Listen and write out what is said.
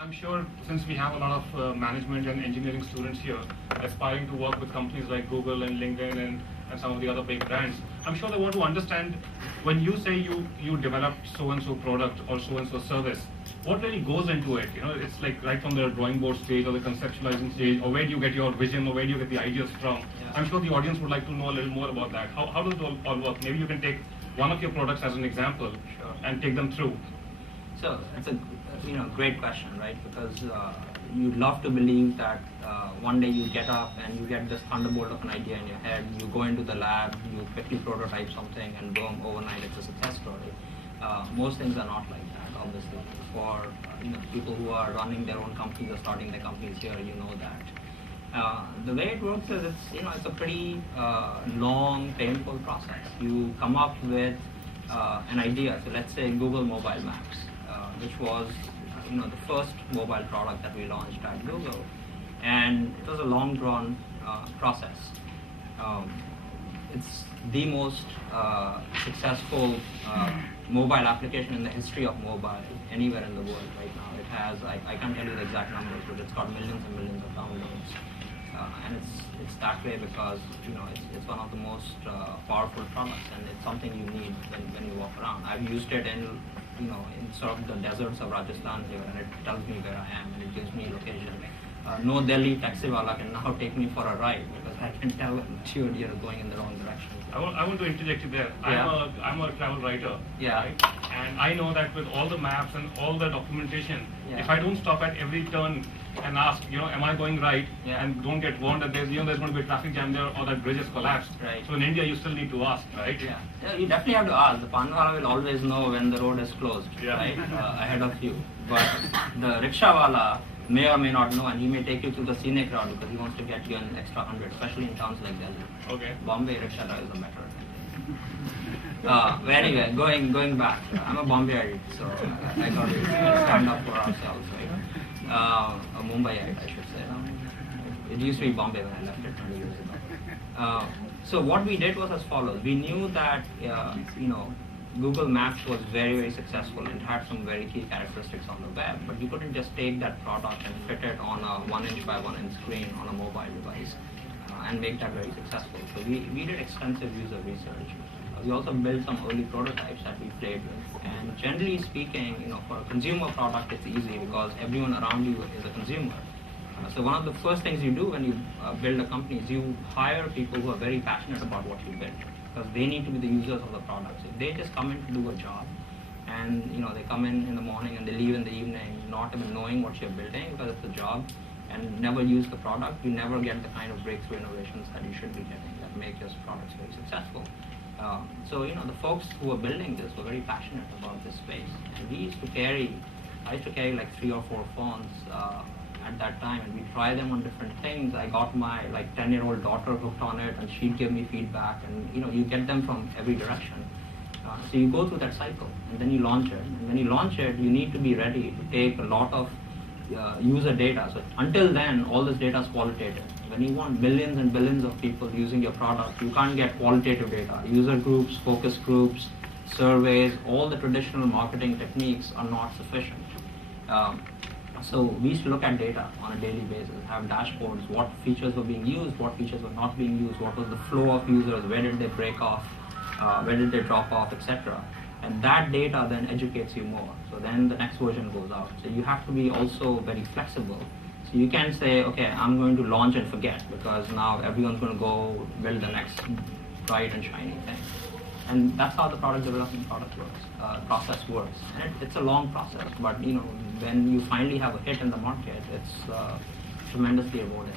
I'm sure since we have a lot of management and engineering students here aspiring to work with companies like Google and LinkedIn and some of the other big brands, I'm sure they want to understand when you say you developed so-and-so product or so-and-so service, what really goes into it? You know, it's like right from the drawing board stage or the conceptualizing stage, or where do you get your vision, or where do you get the ideas from? Yeah. I'm sure the audience would like to know a little more about that. How does it all work? Maybe you can take one of your products as an example and take them through. So it's a great question, right? Because you'd love to believe that one day you get up and you get this thunderbolt of an idea in your head, you go into the lab, you quickly prototype something, and boom, overnight it's a success story. Most things are not like that, obviously. For people who are running their own companies or starting their companies here, you know that. The way it works is it's a pretty long, painful process. You come up with an idea. So let's say Google Mobile Maps, which was the first mobile product that we launched at Google, and it was a long drawn process. It's the most successful mobile application in the history of mobile anywhere in the world right now. It has, I can't tell you the exact numbers, but it's got millions and millions of downloads. And it's that way because it's one of the most powerful products, and it's something you need when you walk around. I've used it in sort of the deserts of Rajasthan here, and it tells me where I am and it gives me location. No Delhi taxiwala can now take me for a ride because I can tell that you're going in the wrong direction. I want to interject you there. Yeah. I'm a travel writer. Yeah. Right? And I know that with all the maps and all the documentation, Yeah. if I don't stop at every turn and ask, am I going right? Yeah. And don't get warned that there's going to be a traffic jam there or that bridge has collapsed. Right. So in India, you still need to ask, right? Yeah, you definitely have to ask. The Panwala will always know when the road is closed, Yeah. right, ahead of you. But the rickshawala may or may not know, and he may take you to the scenic route because he wants to get you an extra 100, especially in towns like Delhi. Okay. Bombay rickshaw drivers are better. But anyway, going back, I'm a Bombayite, so I got to stand up for ourselves, right? A Mumbaiite, I should say. It used to be Bombay when I left it 20 years ago. So what we did was as follows. We knew that Google Maps was very, very successful and had some very key characteristics on the web, but you couldn't just take that product and fit it on a 1-inch by 1-inch screen on a mobile device and make that very successful. So we did extensive user research. We also built some early prototypes that we played with. And generally speaking, for a consumer product, it's easy because everyone around you is a consumer. So one of the first things you do when you build a company is you hire people who are very passionate about what you build, because they need to be the users of the product. So if they just come in to do a job, and they come in the morning and they leave in the evening, not even knowing what you're building because it's a job, and never use the product, you never get the kind of breakthrough innovations that you should be getting that make your products very successful. So the folks who were building this were very passionate about this space, and I used to carry like 3 or 4 phones at that time, and we try them on different things. I got my 10-year-old daughter hooked on it, and she'd give me feedback, and you get them from every direction. So you go through that cycle, and then you launch it. And when you launch it, you need to be ready to take a lot of user data. So until then, all this data is qualitative. When you want billions and billions of people using your product, you can't get qualitative data. User groups, focus groups, surveys, all the traditional marketing techniques are not sufficient. So we used to look at data on a daily basis, have dashboards, what features were being used, what features were not being used, what was the flow of users, where did they break off, where did they drop off, etc. And that data then educates you more. So then the next version goes out. So you have to be also very flexible. So you can't say, okay, I'm going to launch and forget, because now everyone's going to go build the next bright and shiny thing. And that's how the product development process works. And it's a long process, but when you finally have a hit in the market, it's tremendously rewarding.